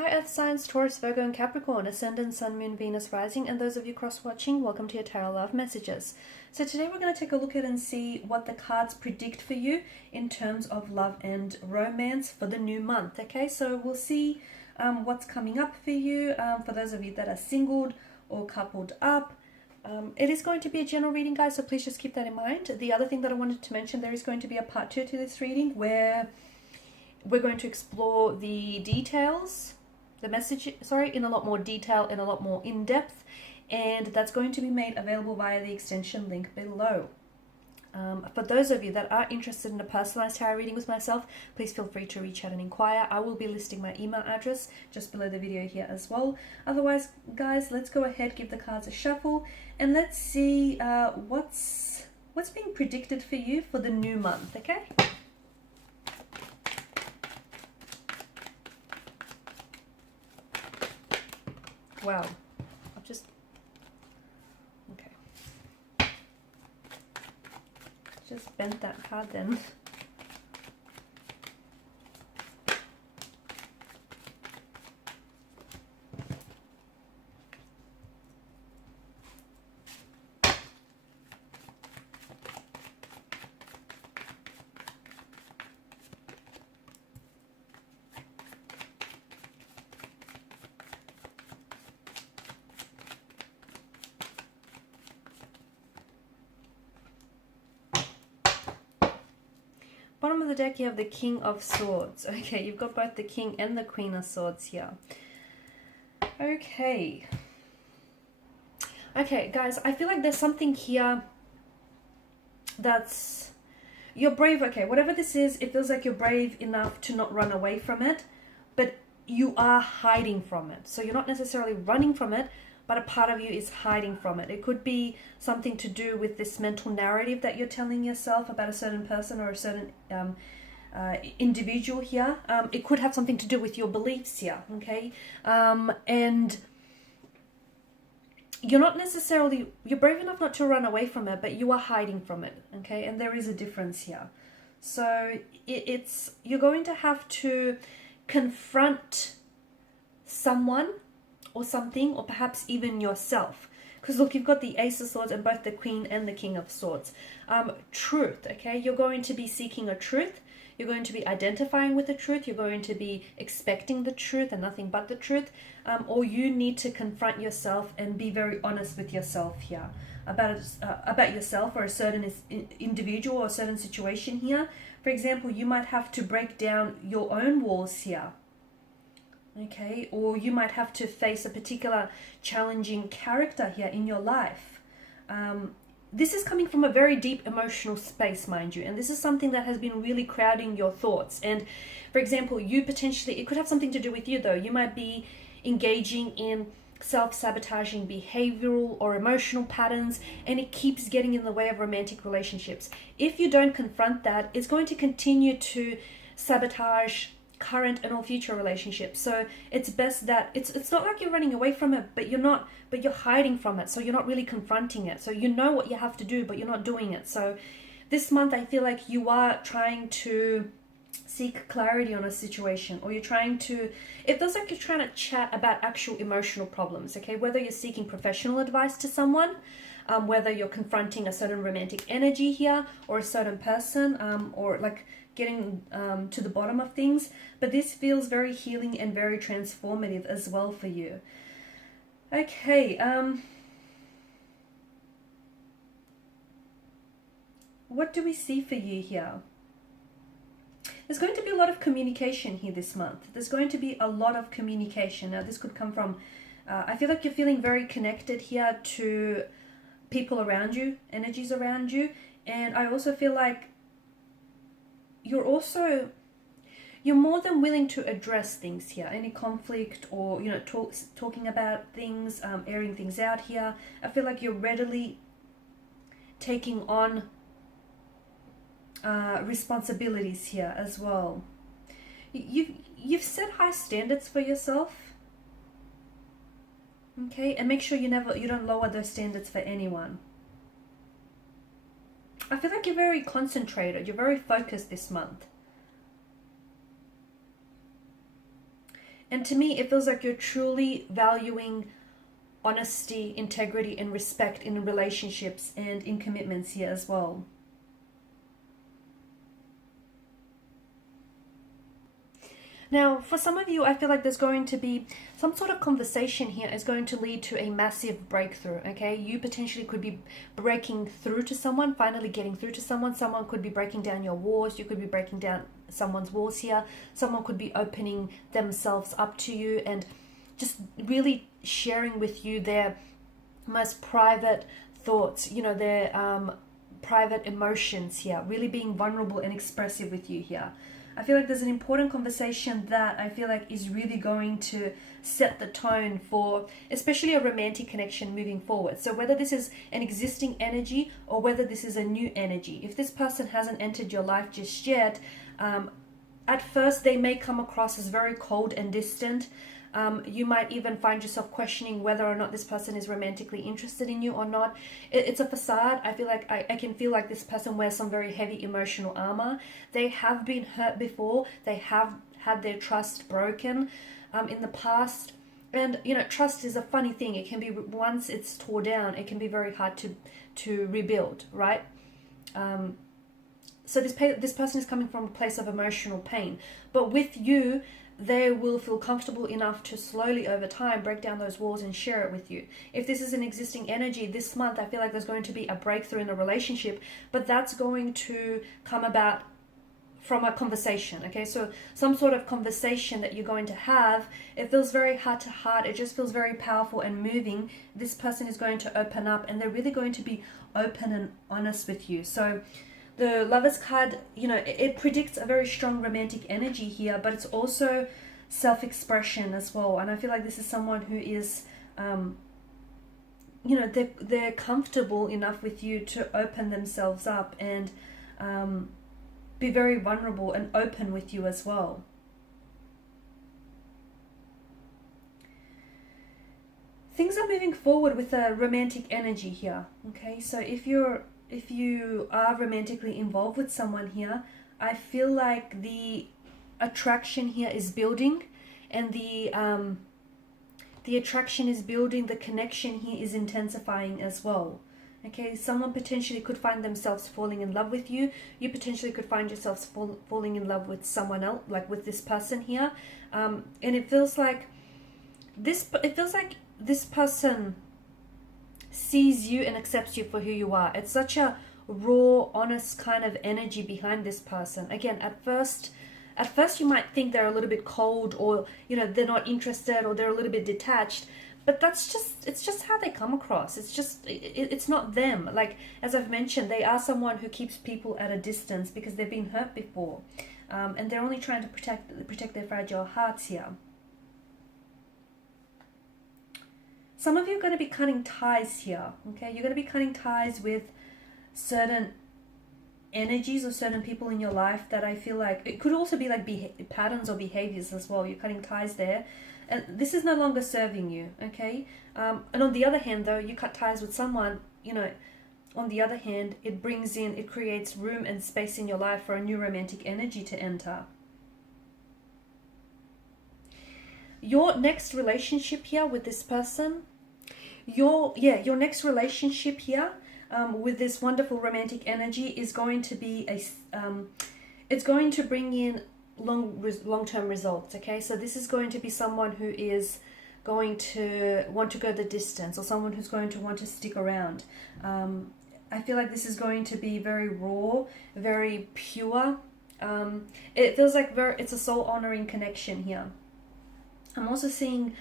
Hi Earth signs, Taurus, Virgo and Capricorn, Ascendant, Sun, Moon, Venus, Rising, and those of you cross-watching, welcome to your Tarot Love Messages. So today we're going to take a look at and see what the cards predict for you in terms of love and romance for the new month, okay? So we'll see what's coming up for you, for those of you that are singled or coupled up. It is going to be a general reading, guys, so please just keep that in mind. The other thing that I wanted to mention, there is going to be a part 2 to this reading where we're going to explore the details, the message, sorry, in a lot more detail and a lot more in depth, and that's going to be made available via the extension link below. For those of you that are interested in a personalized tarot reading with myself, please feel free to reach out and inquire. I will be listing my email address just below the video here as well. Otherwise, guys, let's go ahead, give the cards a shuffle, and let's see what's being predicted for you for the new month, okay? Wow, I've just, okay. Just bent that card then. Bottom of the deck, you have the King of Swords. Okay, you've got both the King and the Queen of Swords here. Okay. Okay, guys, I feel like there's something here that's... You're brave, okay, whatever this is, it feels like you're brave enough to not run away from it, but you are hiding from it. So you're not necessarily running from it, but a part of you is hiding from it. It could be something to do with this mental narrative that you're telling yourself about a certain person or a certain individual here. It could have something to do with your beliefs here, okay? And you're not necessarily, you're brave enough not to run away from it, but you are hiding from it, okay? And there is a difference here. So you're going to have to confront someone or something, or perhaps even yourself, because look, you've got the Ace of Swords and both the Queen and the King of Swords. Truth, okay? You're going to be seeking a truth. You're going to be identifying with the truth. You're going to be expecting the truth and nothing but the truth. Or you need to confront yourself and be very honest with yourself here about yourself or a certain individual or a certain situation here. For example, you might have to break down your own walls here. Okay, or you might have to face a particular challenging character here in your life. This is coming from a very deep emotional space, mind you, and this is something that has been really crowding your thoughts. And for example, you potentially, it could have something to do with you though. You might be engaging in self-sabotaging behavioral or emotional patterns, and it keeps getting in the way of romantic relationships. If you don't confront that, it's going to continue to sabotage current and all future relationships. So it's best that it's not like you're running away from it, but you're hiding from it, so you're not really confronting it. So you know what you have to do, but you're not doing it. So this month I feel like you are trying to seek clarity on a situation, or you're trying to, it feels like you're trying to chat about actual emotional problems, okay? Whether you're seeking professional advice to someone, whether you're confronting a certain romantic energy here or a certain person, or like getting to the bottom of things, but this feels very healing and very transformative as well for you. Okay, what do we see for you here? There's going to be a lot of communication here this month. There's going to be a lot of communication. Now, this could come from, I feel like you're feeling very connected here to people around you, energies around you, and I also feel like you're more than willing to address things here, any conflict, or you know, talking about things, airing things out here. I feel like you're readily taking on responsibilities here as well. You've set high standards for yourself, okay, and make sure you don't lower those standards for anyone. I feel like you're very concentrated, you're very focused this month. And to me, it feels like you're truly valuing honesty, integrity, and respect in relationships and in commitments here as well. Now, for some of you, I feel like there's going to be some sort of conversation here is going to lead to a massive breakthrough, okay? You potentially could be breaking through to someone, finally getting through to someone. Someone could be breaking down your walls. You could be breaking down someone's walls here. Someone could be opening themselves up to you and just really sharing with you their most private thoughts, you know, their private emotions here, really being vulnerable and expressive with you here. I feel like there's an important conversation that I feel like is really going to set the tone for especially a romantic connection moving forward. So whether this is an existing energy or whether this is a new energy, if this person hasn't entered your life just yet, at first they may come across as very cold and distant. You might even find yourself questioning whether or not this person is romantically interested in you or not. It's a facade. I feel like I can feel like this person wears some very heavy emotional armor. They have been hurt before. They have had their trust broken in the past. And, you know, trust is a funny thing. It can be, once it's tore down, it can be very hard to rebuild, right? So this person is coming from a place of emotional pain. But with you, they will feel comfortable enough to slowly over time break down those walls and share it with you. If this is an existing energy this month, I feel like there's going to be a breakthrough in a relationship, but that's going to come about from a conversation, okay? So some sort of conversation that you're going to have, it feels very heart to heart. It just feels very powerful and moving. This person is going to open up and they're really going to be open and honest with you. So the Lovers card, you know, it predicts a very strong romantic energy here, but it's also self-expression as well. And I feel like this is someone who is, you know, they're comfortable enough with you to open themselves up and be very vulnerable and open with you as well. Things are moving forward with a romantic energy here, okay? So if you are romantically involved with someone here, I feel like the attraction here is building, and the attraction is building, the connection here is intensifying as well. Okay, someone potentially could find themselves falling in love with you. You potentially could find yourselves falling in love with someone else, like with this person here. And it feels like this person sees you and accepts you for who you are. It's such a raw, honest kind of energy behind this person. Again, at first you might think they're a little bit cold, or, you know, they're not interested, or they're a little bit detached, but it's just how they come across. It's not them. Like, as I've mentioned, they are someone who keeps people at a distance because they've been hurt before, and they're only trying to protect their fragile hearts here. Some of you are going to be cutting ties here, okay? You're going to be cutting ties with certain energies or certain people in your life that I feel like, it could also be like patterns or behaviors as well. You're cutting ties there, and this is no longer serving you, okay? And on the other hand, though, you cut ties with someone, you know, on the other hand, it creates room and space in your life for a new romantic energy to enter. Your next relationship here with this person, your next relationship here with this wonderful romantic energy is going to be it's going to bring in long-term results, okay? So this is going to be someone who is going to want to go the distance, or someone who's going to want to stick around. I feel like this is going to be very raw, very pure. It feels like it's a soul-honoring connection here. I'm also seeing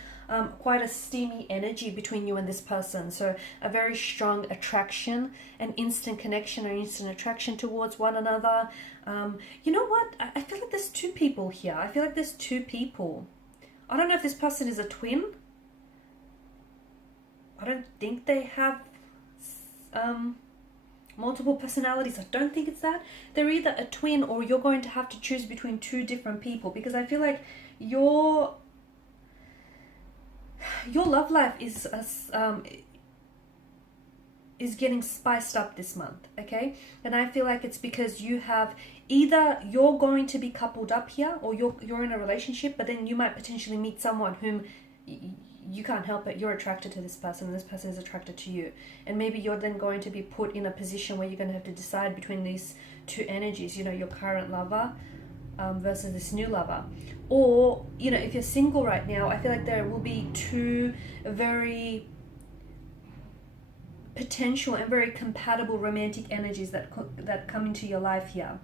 quite a steamy energy between you and this person. So a very strong attraction, an instant connection or instant attraction towards one another. You know what? I feel like there's two people here. I feel like there's two people. I don't know if this person is a twin. I don't think they have multiple personalities. I don't think it's that. They're either a twin, or you're going to have to choose between two different people, because I feel like your love life is is getting spiced up this month, okay? And I feel like it's because you have either you're going to be coupled up here, or you're in a relationship, but then you might potentially meet someone whom you can't help it. You're attracted to this person, and this person is attracted to you. And maybe you're then going to be put in a position where you're going to have to decide between these two energies, you know, your current lover versus this new lover. Or, you know, if you're single right now, I feel like there will be two very potential and very compatible romantic energies that come into your life here.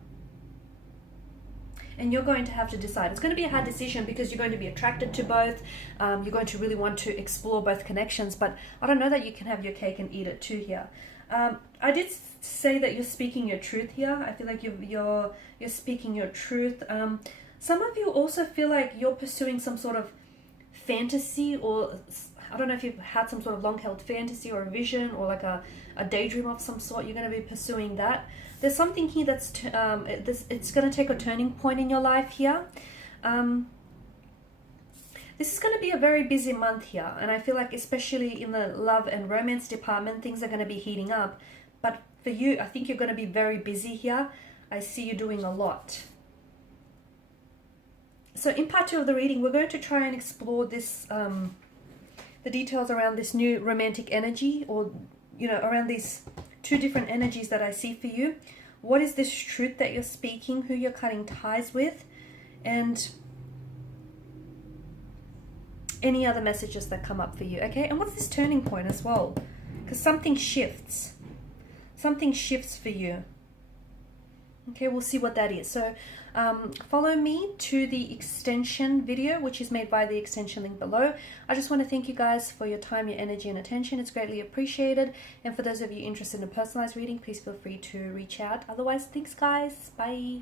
And you're going to have to decide. It's going to be a hard decision because you're going to be attracted to both. You're going to really want to explore both connections, but I don't know that you can have your cake and eat it too here. I did say that you're speaking your truth here. I feel like you're speaking your truth. Some of you also feel like you're pursuing some sort of fantasy, or I don't know if you've had some sort of long-held fantasy or a vision or like a daydream of some sort. You're going to be pursuing that. There's something here that's it's going to take a turning point in your life here. This is going to be a very busy month here, and I feel like especially in the love and romance department, things are going to be heating up. But for you, I think you're going to be very busy here. I see you doing a lot. So in part 2 of the reading, we're going to try and explore this, the details around this new romantic energy, or, you know, around these two different energies that I see for you. What is this truth that you're speaking, who you're cutting ties with, and any other messages that come up for you, okay? And what's this turning point as well? Because something shifts. Something shifts for you. Okay, we'll see what that is. So follow me to the extension video, which is made by the extension link below. I just want to thank you guys for your time, your energy, and attention. It's greatly appreciated. And for those of you interested in a personalized reading, please feel free to reach out. Otherwise, thanks guys. Bye.